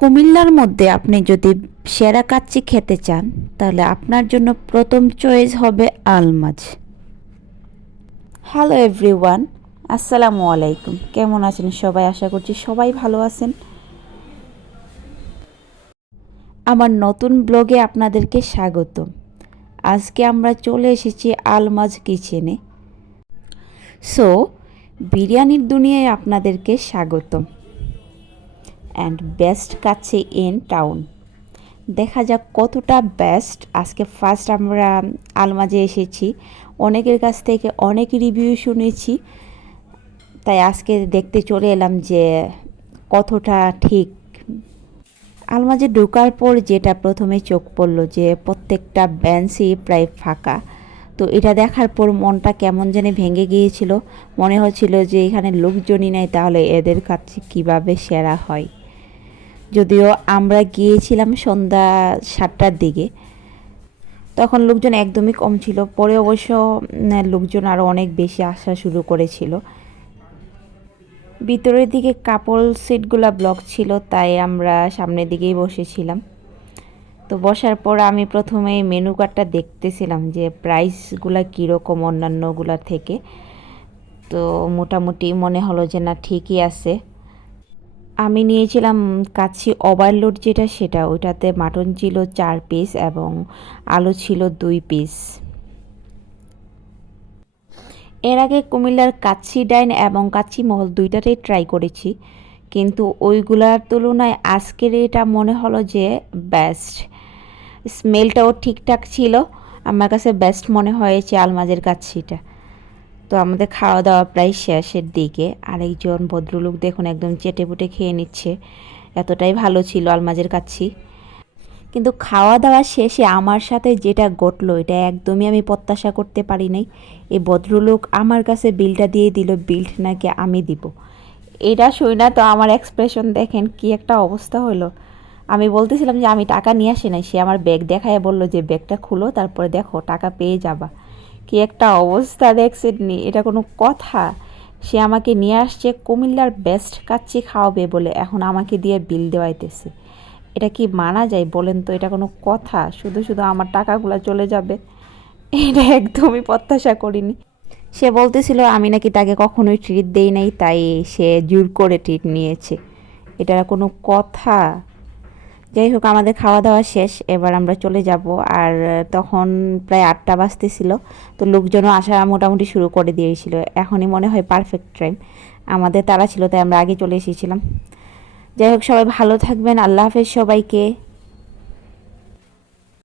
কুমিল্লার মধ্যে আপনি যদি সেরা কাচ্চি খেতে চান, তাহলে আপনার জন্য প্রথম চয়েস হবে আলমাজ। হ্যালো এভরিওয়ান আসসালামু আলাইকুম। কেমন আছেন সবাই? আশা করছি সবাই ভালো আছেন। আমার নতুন ব্লগে আপনাদেরকে স্বাগত আজকে আমরা চলে এসেছি আলমাজ কিচেনে। সো বিরিয়ানির দুনিয়ায় আপনাদেরকে স্বাগতম। And best kacchi in town. দেখা যাক কতটা বেস্ট। আজকে ফার্স্ট আমরা আলমাজে এসেছি। অনেকের কাছ থেকে অনেক রিভিউ শুনেছি। তাই আজকে দেখতে চলে এলাম যে কতটা ঠিক। আলমাজে ঢোকার পর যেটা প্রথমে চোখ পড়ল যে প্রত্যেকটা বেঞ্চই প্রায় ফাঁকা। তো এটা দেখার পর মনটা কেমন যেন ভেঙে গিয়েছিল। মনে হচ্ছিল যে এখানে লোকজনই নেই, তাহলে এদের কাছে কীভাবে সেরা হয়? যদিও আমরা গিয়েছিলাম সন্ধ্যা সাতটার দিকে, তখন লোকজন একদমই কম ছিল। পরে অবশ্য লোকজন আরও অনেক বেশি আসা শুরু করেছিল। ভিতরের দিকে কাপল সিটগুলা ব্লক ছিল, তাই আমরা সামনের দিকেই বসেছিলাম। তো বসার পর আমি প্রথমে মেনু কার্ডটা দেখতেছিলাম যে প্রাইসগুলা কীরকম অন্যান্যগুলা থেকে। তো মোটামুটি মনে হলো যে না, ঠিকই আছে। আমি নিয়েছিলাম কাচ্ছি ওভারলোড যেটা সেটা। ওইটাতে মাটন ছিল চার পিস এবং আলু ছিল দুই পিস এর আগে কুমিল্লার কাচ্ছি ডাইন এবং কাচ্ছি মহল দুইটাতেই ট্রাই করেছি, কিন্তু ওইগুলার তুলনায় আজকের এটা মনে হলো যে বেস্ট স্মেলটাও ঠিকঠাক ছিল, আমার কাছে বেস্ট মনে হয়েছে আলমাজের কাচ্ছিটা তো আমাদের খাওয়া দাওয়া প্রায় শেষের দিকে। আরেকজন ভদ্রলোক দেখুন একদম চেটে পুটে খেয়ে নিচ্ছে। এতটাই ভালো ছিল আলমাজের কাচ্ছি। কিন্তু খাওয়া দাওয়া শেষে আমার সাথে যেটা ঘটলো, এটা একদমই আমি প্রত্যাশা করতে পারি নাই। এই ভদ্রলোক আমার কাছে বিলটা দিয়ে দিল, বিলটা নাকি আমি দিব। এটা শুই না তো আমার এক্সপ্রেশন দেখেন কি একটা অবস্থা হলো আমি বলতেছিলাম যে আমি টাকা নিয়ে আসি নাই। সে আমার ব্যাগ দেখায় বলল যে ব্যাগটা খুলো, তারপরে দেখো টাকা পেয়ে যাবা। কি একটা অবস্থা দেখছেন নি এটা কোনো কথা। সে আমাকে নিয়ে আসছে, কুমিল্লার বেস্ট কাচ্চি খাওয়াবে বলে এখন আমাকে দিয়ে বিল দেওয়াইতেছে। এটা কি মানা যায় বলেন তো? এটা কোনো কথা। শুধু শুধু আমার টাকাগুলো চলে যাবে। এটা একদমই প্রত্যাশা করিনি। সে বলতেছিল, আমি নাকি তাকে কখনোই ট্রিট দেই নাই, তাই সে জোর করে ট্রিট নিয়েছে। এটা কোনো কথা। যাই হোক আমাদের খাওয়া দাওয়া শেষ। এবার আমরা চলে যাব। আর তখন প্রায় আটটা বাজতেছিল। তো লোকজনও আসা মোটামুটি শুরু করে দিয়েছিল। এখনই মনে হয় পারফেক্ট টাইম আমাদের তারা ছিল, তাই আমরা আগে চলে এসেছিলাম। যাই হোক সবাই ভালো থাকবেন। আল্লাহ হাফেজ সবাইকে।